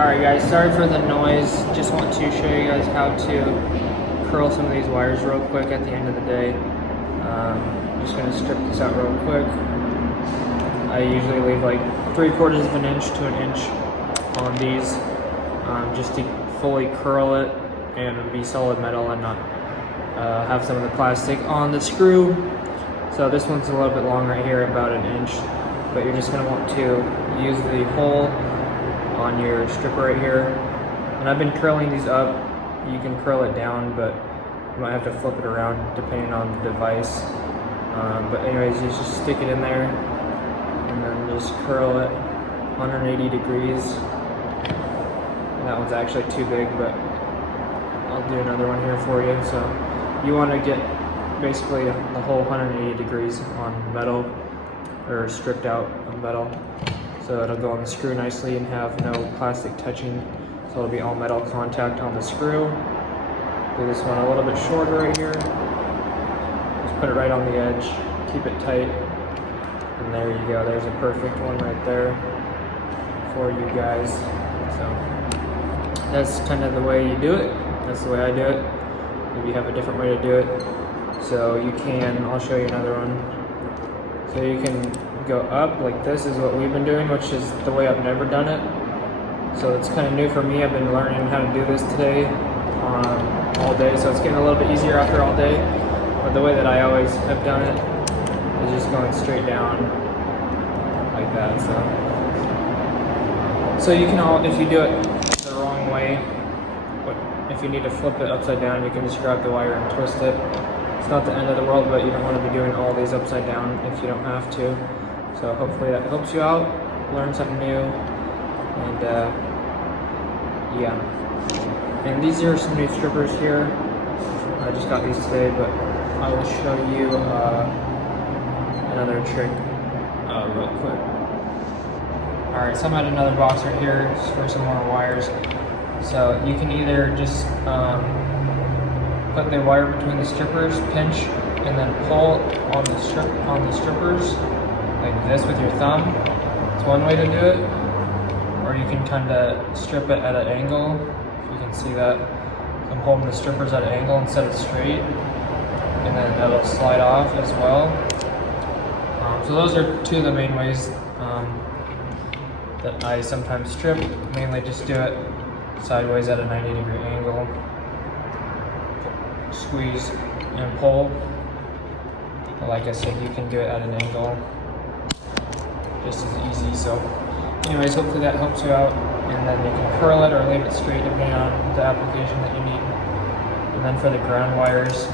Alright guys, sorry for the noise. Just want to show you guys how to curl some of these wires real quick at the end of the day. I'm just going to strip this out real quick. I usually leave like 3/4 of an inch to an inch on these just to fully curl it and be solid metal and not have some of the plastic on the screw. So this one's a little bit long right here, about an inch, but you're just going to want to use the hole on your stripper right here. And I've been curling these up. You can curl it down, but you might have to flip it around depending on the device. But anyways, you just stick it in there and then just curl it 180 degrees. And that one's actually too big, but I'll do another one here for you. So you want to get basically the whole 180 degrees on metal, or stripped out of metal. So it'll go on the screw nicely and have no plastic touching. So it'll be all metal contact on the screw. Do this one a little bit shorter right here. Just put it right on the edge, keep it tight. And there you go, there's a perfect one right there for you guys. So that's kind of the way you do it. That's the way I do it. Maybe you have a different way to do it. So you can, I'll show you another one. So you can go up like this is what we've been doing, which is the way I've never done it. So it's kind of new for me. I've been learning how to do this today all day, so it's getting a little bit easier after all day. But the way that I always have done it is just going straight down like that. So you can if you do it the wrong way, if you need to flip it upside down, you can just grab the wire and twist it. It's not the end of the world, but you don't want to be doing all these upside down if you don't have to. So hopefully that helps you out, learn something new, and yeah. And these are some new strippers here. I just got these today, but I will show you another trick real quick. Alright, so I'm at another box right here for some more wires. So you can either just put the wire between the strippers, pinch, and then pull on the strippers like this with your thumb. It's one way to do it. Or you can kind of strip it at an angle. If you can see that. So I'm holding the strippers at an angle instead of straight. And then that'll slide off as well. So those are two of the main ways that I sometimes strip. Mainly just do it sideways at a 90-degree angle. Squeeze and pull. But like I said, you can do it at an angle just as easy. So anyways, hopefully that helps you out, and then you can curl it or leave it straight depending on the application that you need. And then for the ground wires,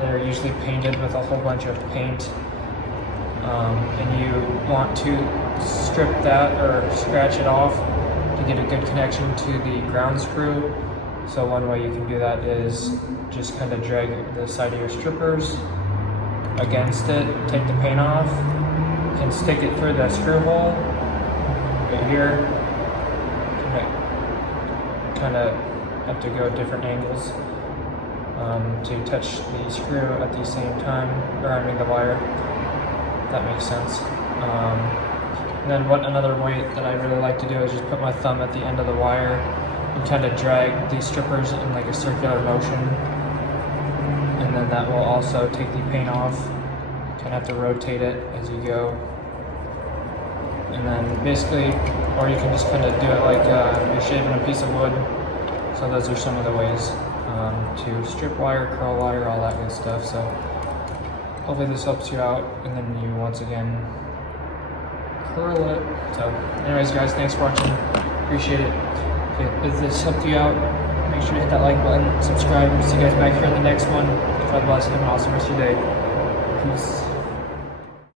they're usually painted with a whole bunch of paint, and you want to strip that or scratch it off to get a good connection to the ground screw. So one way you can do that is just kind of drag the side of your strippers against it, take the paint off, you can stick it through the screw hole right here. Kind of have to go different angles to touch the screw at the same time, or I mean the wire, if that makes sense. And then another way that I really like to do is just put my thumb at the end of the wire and kind of drag these strippers in like a circular motion, and then that will also take the paint off. You kind of have to rotate it as you go, and then basically, or you can just kind of do it like you're shaving a piece of wood. So those are some of the ways to strip wire, curl wire, all that good stuff. So hopefully this helps you out, and then you once again curl it. So anyways guys, thanks for watching, appreciate it. If this helped you out, make sure to hit that like button, subscribe. See you guys back here in the next one. God bless, have an awesome rest of your day. Peace.